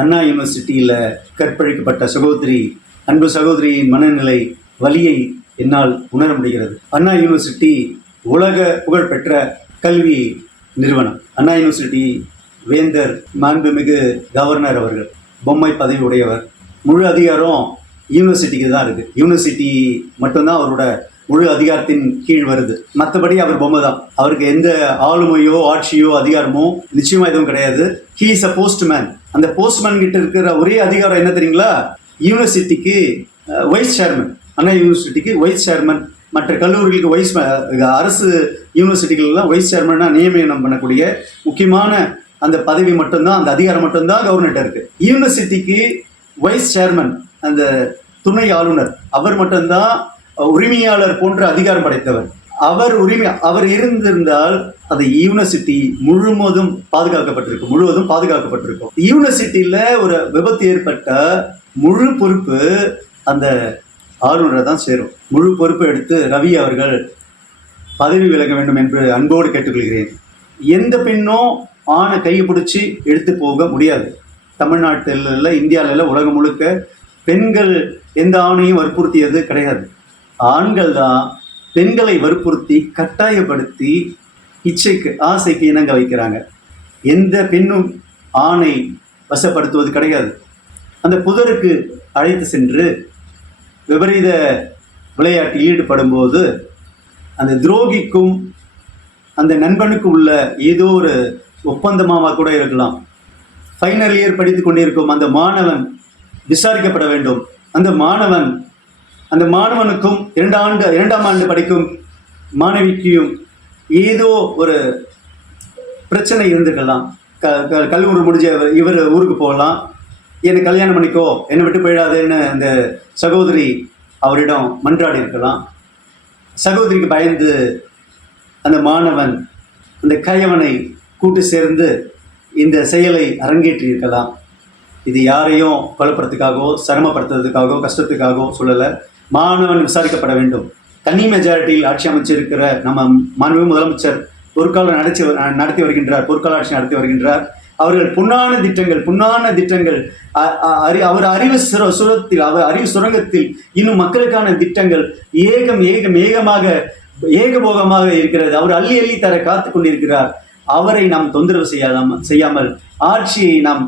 அண்ணா யூனிவர்சிட்டியில் கற்பழிக்கப்பட்ட சகோதரி, அன்பு சகோதரியின் மனநிலை வலியை என்னால் உணர முடிகிறது. அண்ணா யூனிவர்சிட்டி உலக புகழ்பெற்ற கல்வி நிறுவனம். அண்ணா யூனிவர்சிட்டி வேந்தர் மாண்புமிகு கவர்னர் அவர்கள் பொம்மை பதவி உடையவர். முழு அதிகாரம் யூனிவர்சிட்டிக்கு தான் இருக்குது. யூனிவர்சிட்டி மட்டும்தான் அவரோட முழு அதிகாரத்தின் கீழ் வருது. மற்றபடி அவர் பொம்மை தான். அவருக்கு எந்த ஆளுமையோ ஆட்சியோ அதிகாரமோ நிச்சயமா எதுவும் கிடையாது. He is a postman. அந்த போஸ்ட்மேன் கிட்ட இருக்கிற ஒரே அதிகாரம் என்ன தெரியுங்களா? யூனிவர்சிட்டிக்கு வைஸ் சேர்மன். அண்ணா யூனிவர்சிட்டிக்கு வைஸ் சேர்மன். மற்ற கல்லூரிகளுக்கு அரசு யூனிவர்சிட்டிகள்லாம் வைஸ் சேர்மனாக நியமனம் பண்ணக்கூடிய முக்கியமான அந்த பதவி மட்டும்தான், அந்த அதிகாரம் மட்டும்தான் கவர்னர்கிட்ட இருக்கு. யூனிவர்சிட்டிக்கு வைஸ் சேர்மன், அந்த துணை ஆளுநர், அவர் மட்டும்தான் உரிமையாளர் போன்ற அதிகாரம் படைத்தவர். அவர் இருந்திருந்தால் அது யூனிவர்சிட்டி முழுவதும் பாதுகாக்கப்பட்டிருக்கும். யூனிவர்சிட்டியில ஒரு விபத்து ஏற்பட்ட முழு பொறுப்பு அந்த ஆளுநரை தான் சேரும். முழு பொறுப்பு எடுத்து ரவி அவர்கள் பதவி விலக வேண்டும் என்று அன்போடு கேட்டுக்கொள்கிறேன். எந்த பெண்ணும் ஆணை கையை பிடிச்சி எடுத்து போக முடியாது. தமிழ்நாட்டில் இல்லை, இந்தியாவில் இல்லை, உலகம் முழுக்க பெண்கள் எந்த ஆணையும் வற்புறுத்தியது கிடையாது. ஆண்கள் தான் பெண்களை வற்புறுத்தி கட்டாயப்படுத்தி இச்சைக்கு ஆசைக்கு இணங்க வைக்கிறாங்க. எந்த பெண்ணும் ஆணை வசப்படுத்துவது கிடையாது. அந்த புதருக்கு அழைத்து சென்று விபரீத விளையாட்டில் ஈடுபடும் போது அந்த துரோகிக்கும் அந்த நண்பனுக்கும் உள்ள ஏதோ ஒரு ஒப்பந்தமாக கூட இருக்கலாம். ஃபைனல் இயர் படித்து கொண்டிருக்கும் அந்த மாணவன் விசாரிக்கப்பட வேண்டும். அந்த மாணவனுக்கும் இரண்டாம் ஆண்டு படிக்கும் மாணவிக்கும் ஏதோ ஒரு பிரச்சனை இருந்துக்கலாம். கல்லூரி முடிஞ்ச இவர் ஊருக்கு போகலாம், என்னை கல்யாணம் பண்ணிக்கோ, என்னை விட்டு போயிடாதுன்னு அந்த சகோதரி அவரிடம் மன்றாடி இருக்கலாம். சகோதரிக்கு பயந்து அந்த மாணவன் அந்த கயவனை கூட்டு சேர்ந்து இந்த செயலை அரங்கேற்றி இருக்கலாம். இது யாரையும் கொலைப்படுறதுக்காகவோ சிரமப்படுத்துறதுக்காகவோ கஷ்டத்துக்காகவோ சொல்லலை. மாணவன் விசாரிக்கப்பட வேண்டும். தனி மெஜாரிட்டியில் ஆட்சி அமைச்சிருக்கிற நம்ம மாண்புமிகு முதலமைச்சர் பொற்கால பொற்கால ஆட்சி நடத்தி வருகின்றார். அவர்கள் புண்ணான திட்டங்கள் அவர் அறிவு சுரங்கத்தில் இன்னும் மக்களுக்கான திட்டங்கள் ஏகபோகமாக இருக்கிறது. அவர் அள்ளி அள்ளி தர காத்து கொண்டிருக்கிறார். அவரை நாம் தொந்தரவு செய்யாமல் ஆட்சியை நாம்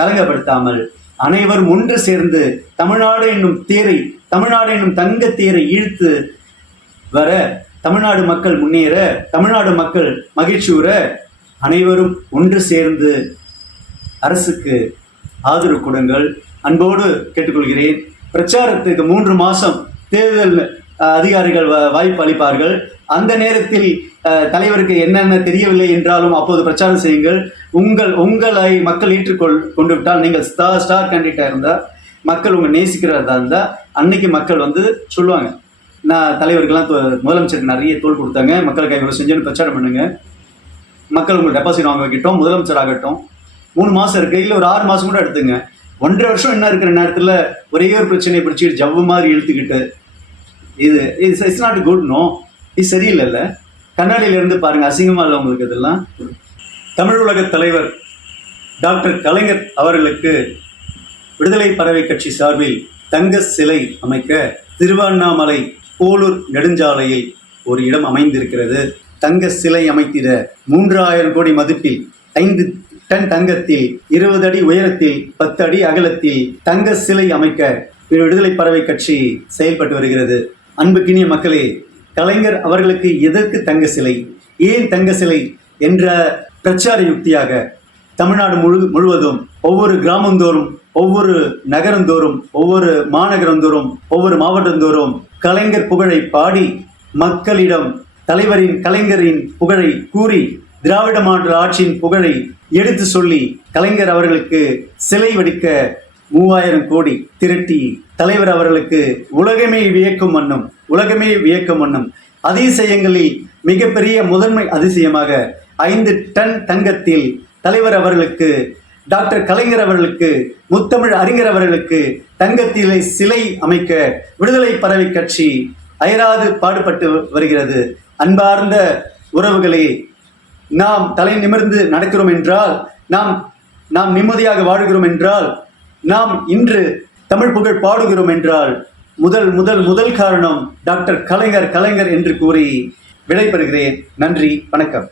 கலங்கப்படுத்தாமல் அனைவரும் ஒன்று சேர்ந்து தமிழ்நாடு என்னும் தங்க தேரை இழுத்து வர, தமிழ்நாடு மக்கள் முன்னேற, தமிழ்நாடு மக்கள் மகிழ்ச்சியுற அனைவரும் ஒன்று சேர்ந்து அரசுக்கு ஆதரவு கொடுங்கள். அன்போடு கேட்டுக்கொள்கிறேன். பிரச்சாரத்துக்கு 3 மாதம் தேர்தல் அதிகாரிகள் வாய்ப்பு அளிப்பார்கள். அந்த நேரத்தில் தலைவருக்கு என்னென்ன தெரியவில்லை என்றாலும் அப்போது பிரச்சாரம் செய்யுங்கள். உங்களை மக்கள் கொண்டு விட்டால், நீங்கள் ஸ்டார் கேண்டிடேட்டாக இருந்தால், மக்கள் உங்களை நேசிக்கிறதா இருந்தால், அன்னைக்கு மக்கள் சொல்லுவாங்க, நான் தலைவருக்கெல்லாம் முதலமைச்சருக்கு நிறைய தோல் கொடுத்தாங்க, மக்களுக்கு இவ்வளோ செஞ்சுன்னு பிரச்சாரம் பண்ணுங்க, மக்கள் உங்களுக்கு டெபாசிட் வாங்க வைக்கட்டும், முதலமைச்சர் ஆகட்டும். 3 மாதம் இருக்குது, இல்லை ஒரு 6 மாதம் கூட எடுத்துங்க. 1.5 வருஷம் என்ன இருக்கிற நேரத்தில் ஒரே ஒரு பிரச்சனையை பிடிச்சிட்டு ஜவ்வு மாதிரி இழுத்துக்கிட்டு இது இட்ஸ் நாட் குட். நோ, இது சரியில்லைல்ல. கண்ணாடியிலேருந்து பாருங்கள், அசிங்கமாக இல்லை உங்களுக்கு இதெல்லாம். தமிழ் உலக தலைவர் டாக்டர் கலைஞர் அவர்களுக்கு விடுதலை பறவை கட்சி சார்பில் தங்க சிலை அமைக்க திருவண்ணாமலை போலூர் நெடுஞ்சாலையில் ஒரு இடம் அமைந்திருக்கிறது. தங்க சிலை அமைத்திட 3000 கோடி மதிப்பில் 5 டன் தங்கத்தில் 20 அடி உயரத்தில் 10 அடி அகலத்தில் தங்க சிலை அமைக்க விடுதலை பறவை கட்சி செயல்பட்டு வருகிறது. அன்புக்கினிய மக்களே, கலைஞர் அவர்களுக்கு எதற்கு தங்க சிலை, ஏன் தங்க சிலை என்ற பிரச்சார யுக்தியாக தமிழ்நாடு முழுவதும் ஒவ்வொரு கிராமந்தோறும், ஒவ்வொரு நகரந்தோறும், ஒவ்வொரு மாநகரந்தோறும், ஒவ்வொரு மாவட்டந்தோறும் கலைஞர் புகழை பாடி மக்களிடம் கலைஞரின் புகழை கூறி, திராவிட மாடல் ஆட்சியின் புகழை எடுத்து சொல்லி, கலைஞர் அவர்களுக்கு சிலை வடிக்க 3000 கோடி திரட்டி தலைவர் அவர்களுக்கு உலகமே வியக்கும் வண்ணம் அதிசயங்களில் மிகப்பெரிய முதன்மை அதிசயமாக 5 டன் தங்கத்தில் தலைவர் அவர்களுக்கு, டாக்டர் கலைஞர் அவர்களுக்கு, முத்தமிழ் அறிஞர் அவர்களுக்கு தங்கத்திலே சிலை அமைக்க விடுதலை பறவை கட்சி அயராது பாடுபட்டு வருகிறது. அன்பார்ந்த உறவுகளே, நாம் தலை நிமிர்ந்து நடக்கிறோம் என்றால் நாம் நாம் நிம்மதியாக வாழ்கிறோம் என்றால், நாம் இன்று தமிழ் புகழ் பாடுகிறோம் என்றால், முதல் காரணம் டாக்டர் கலைஞர் என்று கூறி விடைபெறுகிறேன். நன்றி, வணக்கம்.